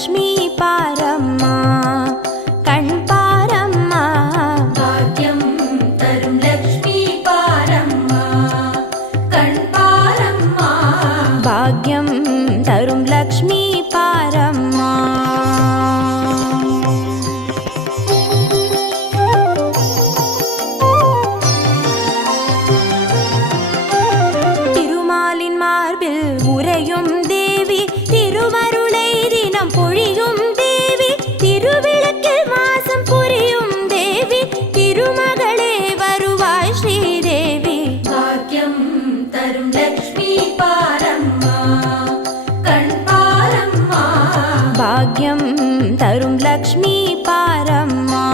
லக்ஷ்மி பாரம்மா கண் பாரம்மா. பாக்கியம் தரும் லக்ஷ்மி பாரம்மா கண் பாரம்மா. பாக்யம் தரும் லக்ஷ்மி பாரம்மா. திருமாலின் மார்பில் உறையும் தேவி, திருவருளை தினம் பொழியும் தேவி, திருவிளக்கில் வாசம் புரியும் தேவி, திருமகளே வருவாய் ஸ்ரீதேவி. பாக்கியம் தரும் லக்ஷ்மி பாரம்மா கண் பாரம்மா. பாக்யம் தரும் லக்ஷ்மி பாரம்மா.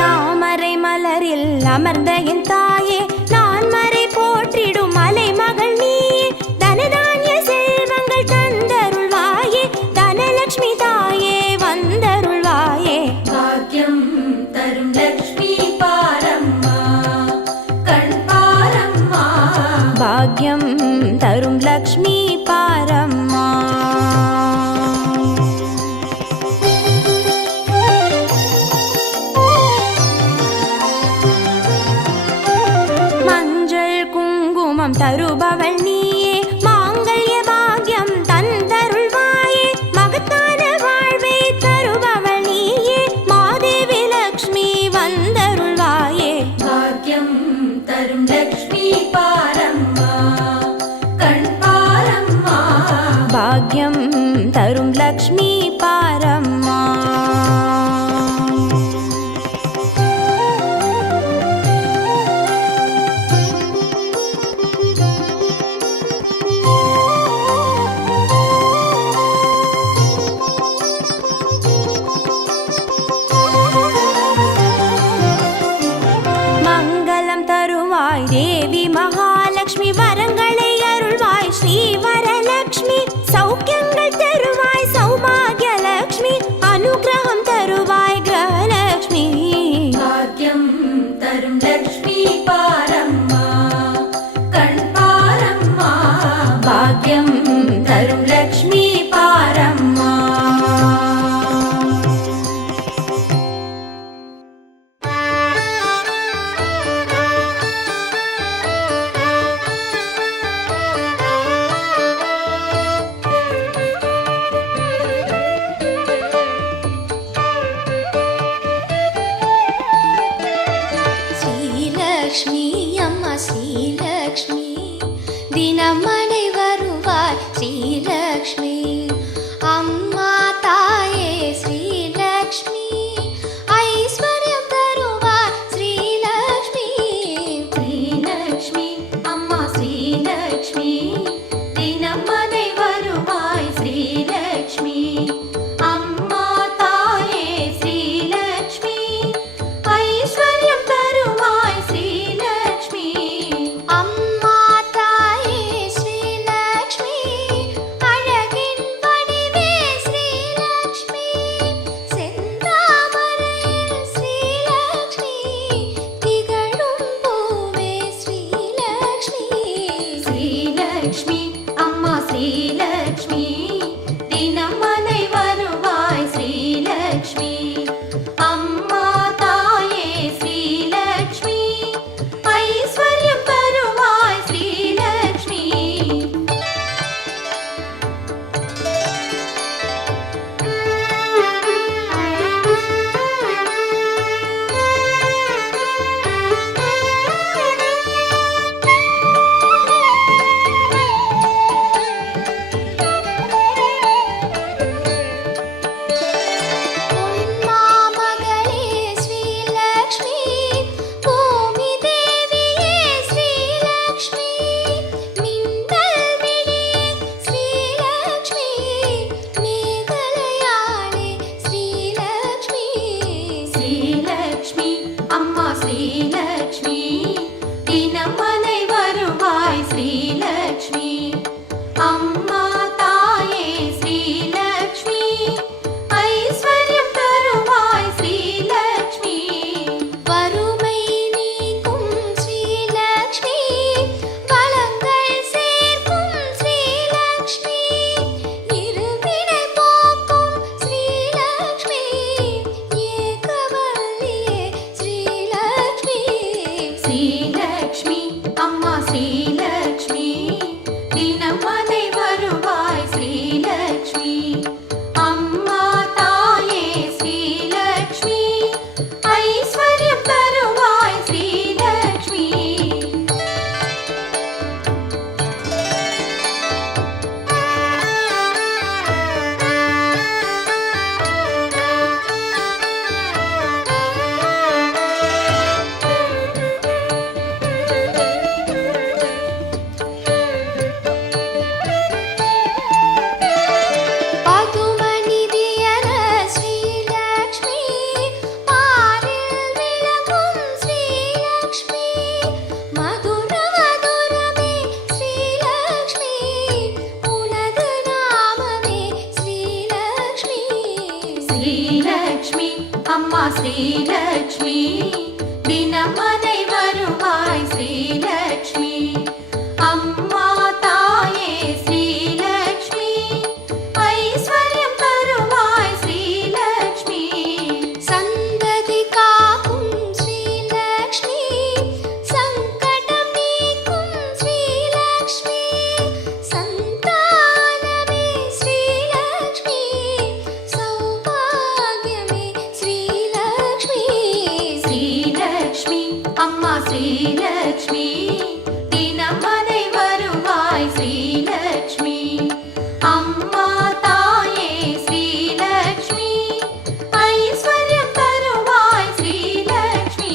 தாமரை மலரில் அமர்ந்த என் தாயே, நான் மறை போற்றிடும் மலை மகள் நீயே, தனதானிய செல்வங்கள் தந்தருள்வாயே, தனலட்சுமி தாயே வந்தருள்வாயே. பாக்கியம் தரும் லக்ஷ்மி பாரம்மா கண் பாரம்மா. பாக்யம் தரும் லக்ஷ்மி பாரம்மா. மஞ்சள் குங்குமம் தருபவள் நீயே, மாங்கல்ய பாக்யம் தந்தருள்வாயே, மகத்தான வாழ்வை தருபவள் நீயே, மாதேவி லக்ஷ்மி வந்தருள்வாயே. பாக்கியம் தரும் லக்ஷ்மி பாரம்மா கண் பாரம்மா. பாக்யம் தரும் லக்ஷ்மி பாரம்மா. மங்களம் தருவாய் தேவி மகாலட்சுமி, வரங்களை அருள்வாய் ஸ்ரீ வரலட்சுமி, சௌக்கியங்கள் தருவாய் சௌபாகிய லட்சுமி, ஸ்ரீலக்ஷ்மி அம்மா ஸ்ரீலக்ஷ்மி தினமனை வருவாய் ஸ்ரீலக்ஷ்மி அம்மா தாயே ஸ்ரீலக்ஷ்மி ஐஸ்வர்யம் தருவாய் ஸ்ரீலக்ஷ்மி சந்ததி காக்கும் ஸ்ரீலக்ஷ்மி சங்கடம் நீக்கும் ஸ்ரீலக்ஷ்மி சந்தானமே ஸ்ரீலக்ஷ்மி சௌபாகியமே ஸ்ரீலக்ஷ்மி ஸ்ரீலக்ஷ்மி அம்மா ஸ்ரீலக்ஷ்மி தினமனை வருவாய் ஸ்ரீலக்ஷ்மி அம்மா தாயே ஸ்ரீலக்ஷ்மி ஐஸ்வர்யம் தருவாய் ஸ்ரீலக்ஷ்மி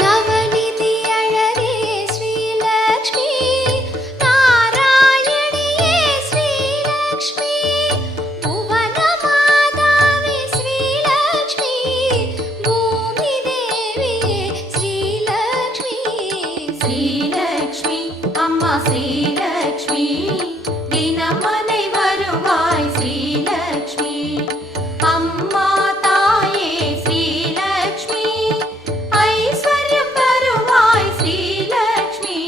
நவநிதி அழகே ஸ்ரீலக்ஷ்மி நாராயணியே ஸ்ரீலக்ஷ்மி புவன மாதாவே ஸ்ரீலக்ஷ்மி பூமி தேவியே ஸ்ரீலக்ஷ்மி ஸ்ரீலக்ஷ்மி அம்மா ஸ்ரீலக்ஷ்மி தினமனை வருவாய் ஸ்ரீலக்ஷ்மி அம்மா தாயே ஸ்ரீலக்ஷ்மி ஐஸ்வர்யம் தருவாய் ஸ்ரீலக்ஷ்மி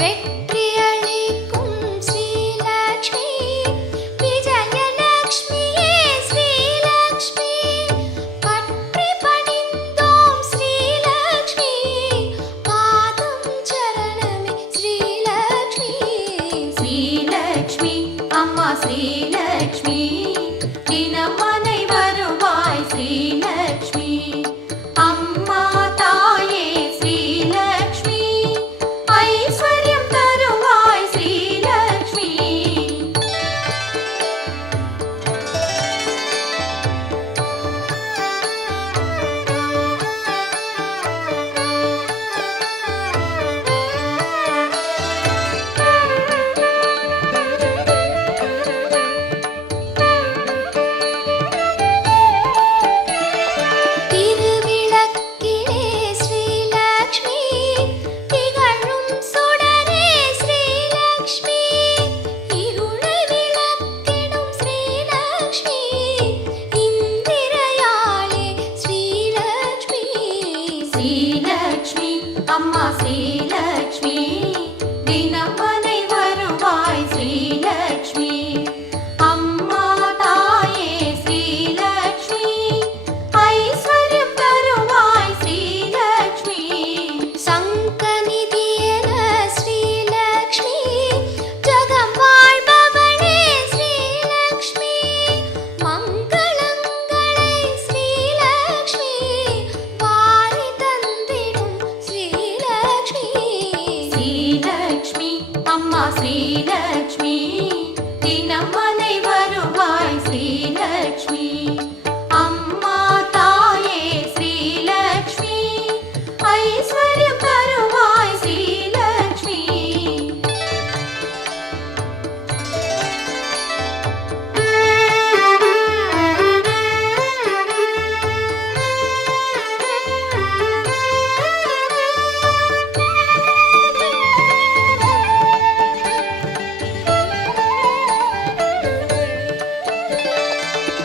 வெற்றி அளிக்கும் ஸ்ரீலக்ஷ்மி விஜயலக்ஷ்மியே ஸ்ரீலக்ஷ்மி பற்றி பணிந்தோம் ஸ்ரீலக்ஷ்மி பாதம் சரணமே ஸ்ரீலக்ஷ்மி ஸ்ரீலக்ஷ்மி அம்மா ஸ்ரீலக்ஷ்மி தினமனை வருவாய் ஸ்ரீலக்ஷ்மி அம்மா தாயே ஸ்ரீலக்ஷ்மி ஐஸ்வர்யம் தருவாய் ஸ்ரீலக்ஷ்மி திருவிளக்கிலே ஸ்ரீலக்ஷ்மி திகழும் சுடரே ஸ்ரீலக்ஷ்மி இருளை விளக்கிடும் ஸ்ரீலக்ஷ்மி இந்திரயாளே ஸ்ரீலக்ஷ்மி ஸ்ரீலக்ஷ்மி அம்மா ஸ்ரீலக்ஷ்மி தினமனை வருவாய் ஸ்ரீலக்ஷ்மி அம்மா தாயே ஸ்ரீலக்ஷ்மி ஐஸ்வர்யம் தருவாய் ஸ்ரீலக்ஷ்மி சங்கநிதியென ஸ்ரீலக்ஷ்மி ஜகம் வாழ்பவளே ஸ்ரீலக்ஷ்மி மங்களங்களை ஸ்ரீலக்ஷ்மி வாரி தந்திடும் ஸ்ரீலக்ஷ்மி ஸ்ரீலக்ஷ்மி அம்மா ஸ்ரீலக்ஷ்மி தினமனை வருவாய் ஸ்ரீலக்ஷ்மி அம்மா தாயே ஸ்ரீலக்ஷ்மி ஐஸ்வர்யம் தருவாய் ஸ்ரீலக்ஷ்மி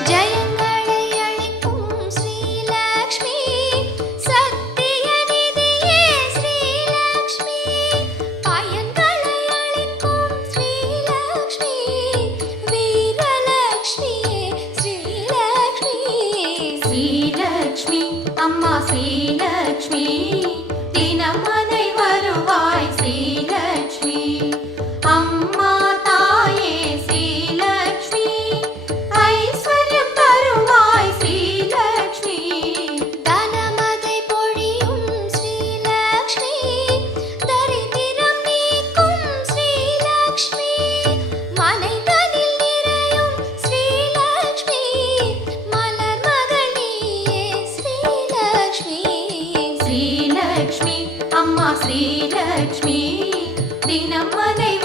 ஜெயங்களை அளிக்கும் ஸ்ரீலக்ஷ்மி சத்திய நிதியே ஸ்ரீலக்ஷ்மி பயன்களை அளிக்கும் ஸ்ரீலக்ஷ்மி வீரலக்ஷ்மியே ஸ்ரீலக்ஷ்மி ஸ்ரீலக்ஷ்மி அம்மா ஸ்ரீலக்ஷ்மி தினமனை வருவாய் ஸ்ரீலக்ஷ்மி அம்மா தாயே ஸ்ரீலக்ஷ்மி ஐஸ்வர்யம் தருவாய் ஸ்ரீலக்ஷ்மி தனமதை பொழியும் ஸ்ரீலக்ஷ்மி தரித்திரம் நீக்கும் ஸ்ரீலக்ஷ்மி மனைதனில் நிறையும் ஸ்ரீலக்ஷ்மி மலர் மகள் நீயே ஸ்ரீலக்ஷ்மி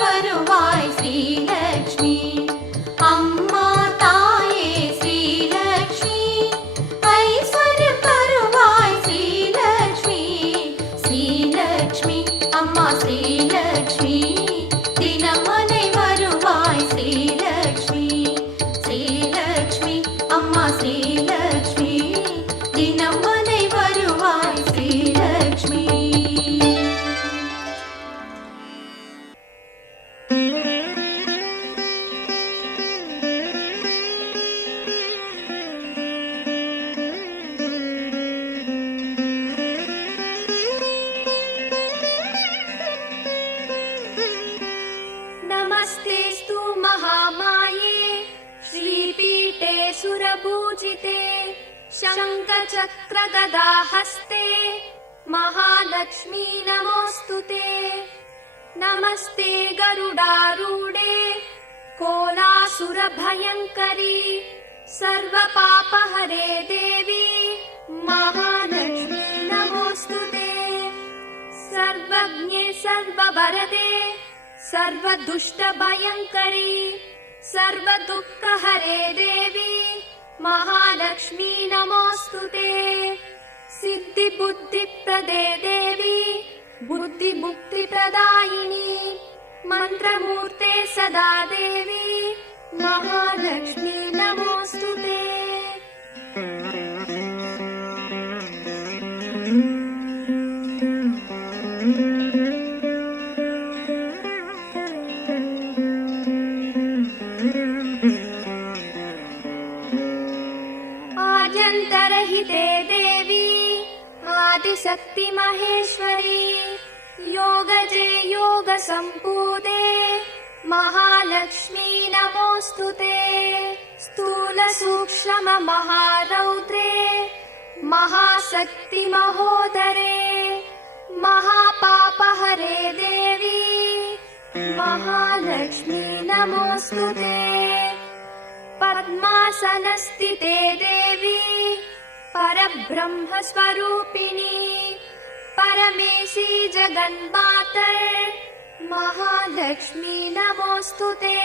வருவாய் ஸ்ரீலக்ஷ்மி. அம்மா தாயே ஸ்ரீலக்ஷ்மி, ஐஸ்வர்யம் தருவாய் ஸ்ரீலக்ஷ்மி. ஸ்ரீலக்ஷ்மி அம்மா ஸ்ரீலக்ஷ்மி, தினமனை வருவாய் ஸ்ரீலக்ஷ்மி. ஸ்ரீலக்ஷ்மி அம்மா ஸ்ரீலக்ஷ்மி, தினமனை வருவாய் ஸ்ரீலக்ஷ்மி. नमस्तेस्तु महामाये श्रीपीठे सुरपूजिते शङ्खचक्रगदाहस्ते महालक्ष्मी नमोऽस्तुते. नमस्ते गरुडारूढे कोलासुरभयङ्करी सर्वपापहरे देवी महालक्ष्मी नमोऽस्तुते. सर्वज्ञे सर्ववरदे सर्वदुष्टभयङ्करी सर्वदुःखहरे देवी महालक्ष्मी नमोऽस्तुते. सिद्धिबुद्धिप्रदे देवी बुद्धिमुक्तिप्रदायिनी मन्त्रमूर्ते सदा देवी महालक्ष्मी नमोऽस्तुते. आद्यन्तरहिते देवी आदिशक्ति महेश्वरी योगजे योगसम्पूते महालक्ष्मी नमोऽस्तुते. स्थूलसूक्ष्म महारौद्रे महाशक्ति महोदरे महापापहरे देवी महालक्ष्मी नमोऽस्तुते. पद्मासनस्थिते देवी परब्रह्मस्वरूपिणी परमेशी जगन्माते महालक्ष्मी नमोऽस्तुते.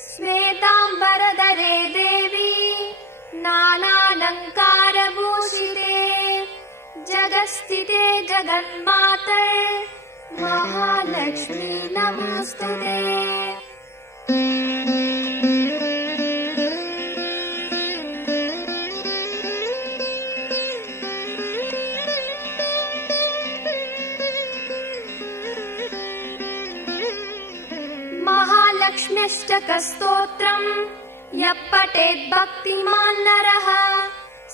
श्वेताम्बरधरे देवी नानालङ्कारभूषिते जगत्स्थिते जगन्माते महालक्ष्मी नमोऽस्तुते. महालक्ष्म्यष्टकस्तोत्रम् यः पठेत् भक्तिमान् नरः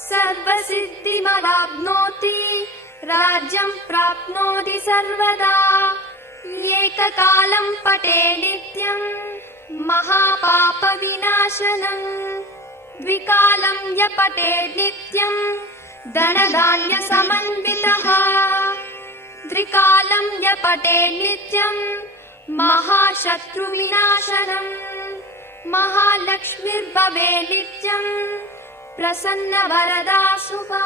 सर्वसिद्धिमवाप्नोति राज्यं प्राप्नोति सर्वदा. एककालं पठे नित्यं महापापविनाशनम् द्विकालं यः पठेत् नित्यं धनधान्यसमन्वितः त्रिकालं यः पठेत् नित्यं महाशत्रुविनाशनम् महालक्ष्मीर्भवे नित्यं प्रसन्नवरदा शुभा.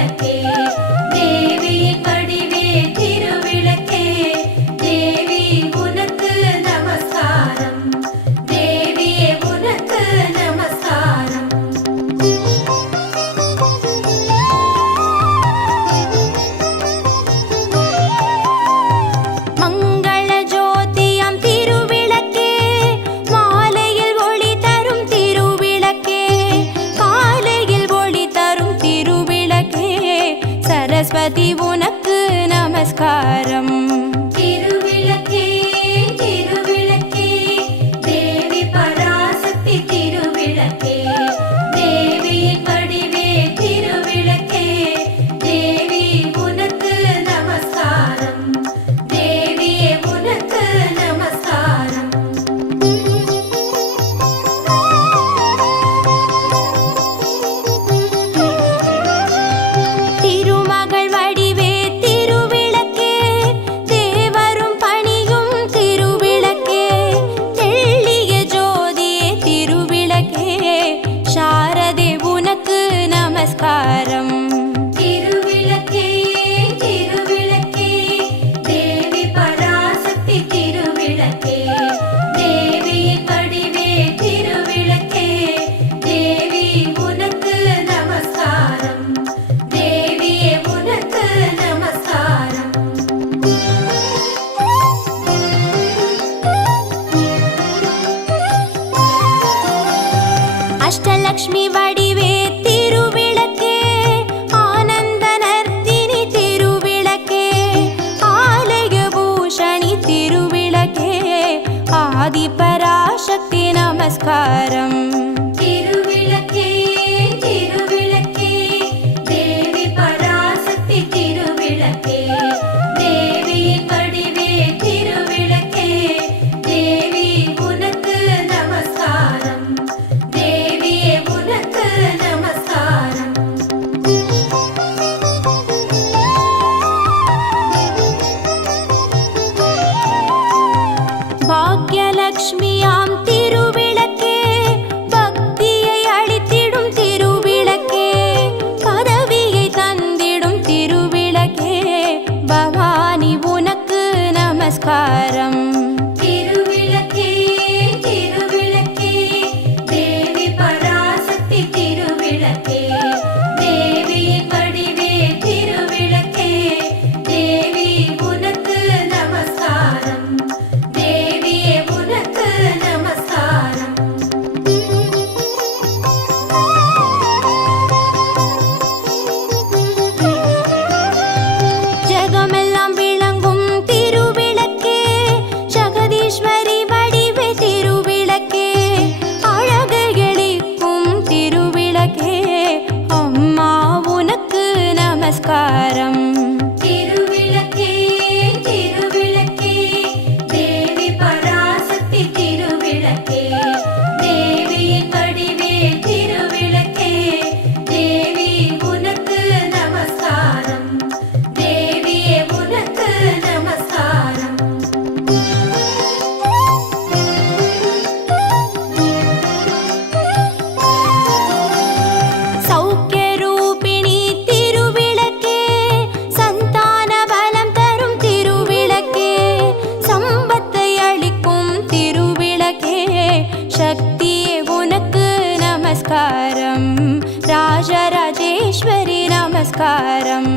திருவிளக்கே தேவியின் வடிவே திருவிளக்கே தேவி உனக்கு நமஸ்காரம் தேவியே உனக்கு நமஸ்காரம் மங்கள ஜோதியாம் திருவிளக்கே மாலையில் ஒளி தரும் திருவிளக்கே காலையில் ஒளி தரும் திருவிளக்கே சரஸ்வதி உனக்கு நமஸ்காரம் திருவிளக்கே திருவிளக்கே தேவி பராசக்தி திருவிளக்கே தேவியின் வடிவே திருவிளக்கே தேவி உனக்கு நமஸ்காரம் தேவியே உனக்கு நமஸ்காரம் திருமகள் வடிவே திருவிளக்கே தேவரும் பணியும் திருவிளக்கே தெள்ளிய ஜோதியே திருவிளக்கே சாரதே உனக்கு நமஸ்காரம் திருவிளக்கே திருவிளக்கே தேவி பராசக்தி திருவிளக்கே தேவியின் வடிவே திருவிளக்கே தேவி உனக்கு நமஸ்காரம் தேவியே உனக்கு நமஸ்காரம் அஷ்டலக்ஷ்மி வடிவே திருவிளக்கே ஆனந்த நர்த்தினி திருவிளக்கே ஆலய பூஷணி திருவிளக்கே ஆதி பராசக்தி நமஸ்காரம் திருவிளக்கே திருவிளக்கே தேவி பராசக்தி திருவிளக்கே தேவியின் வடிவே திருவிளக்கே தேவி உனக்கு நமஸ்காரம் தேவியே உனக்கு நமஸ்காரம் பாக்யலக்ஷ்மியாம் திருவிளக்கே பக்தியை அளித்திடும் திருவிளக்கே பதவியை தந்திடும் திருவிளக்கே பவானி உனக்கு நமஸ்காரம் திருவிளக்கே திருவிளக்கே தேவி பராசக்தி திருவிளக்கே தேவியின் வடிவே திருவிளக்கே தேவி உனக்கு நமஸ்காரம் தேவியே உனக்கு நமஸ்காரம் ஜகமெல்லாம் விளங்கும் திருவிளக்கே ஜகதீஸ்வரி வடிவே திருவிளக்கே அழகு எளிக்கும் திருவிளக்கே அம்மா உனக்கு நமஸ்காரம் திருவிளக்கே திருவிளக்கே தேவி பராசக்தி திருவிளக்கே தேவியின் வடிவே திருவிளக்கே தேவி உனக்கு நமஸ்காரம் தேவியே உனக்கு நமஸ்காரம் சௌக்கிய ரூபிணி திருவிளக்கே சந்தான பலம் தரும் திருவிளக்கே சம்பத்தை அளிக்கும் திருவிளக்கே சக்தியே உனக்கு நமஸ்காரம் ராஜராஜேஸ்வரி நமஸ்காரம்